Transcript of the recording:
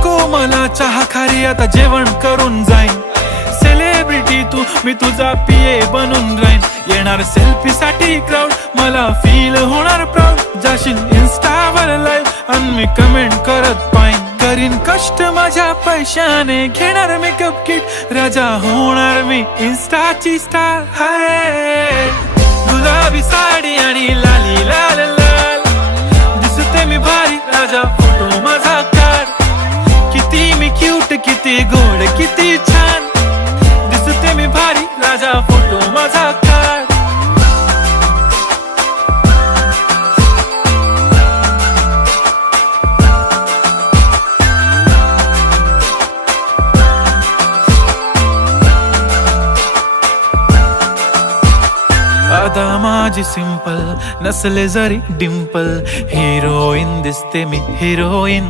नको मला चहा खारी, आता जेवण करून जाईन. सेलिब्रिटी तू, मी तुझा पिये बनून राहीन. येणार सेल्फी साठी क्राऊड, मला फील होणार प्राऊड. जाशील इन्स्टावर लाईव्ह आणि मी कमेंट करत पाईन. करीन कष्ट माझ्या पैशाने, घेणार मेकअप किट, राजा होणार मी इन्स्टाची स्टार. हाय गुलाबी साडी आणि लाली लाल लाल, दिसते मी भारी, राजा फोटो माझा काढ. किती मी क्यूट, किती गोड, किती छान, दिसते मी भारी, राजा फोटो माझा काढ. अदा माझी सिंपल, नसले जरी डिंपल, हिरोईन दिसते मी हिरोईन.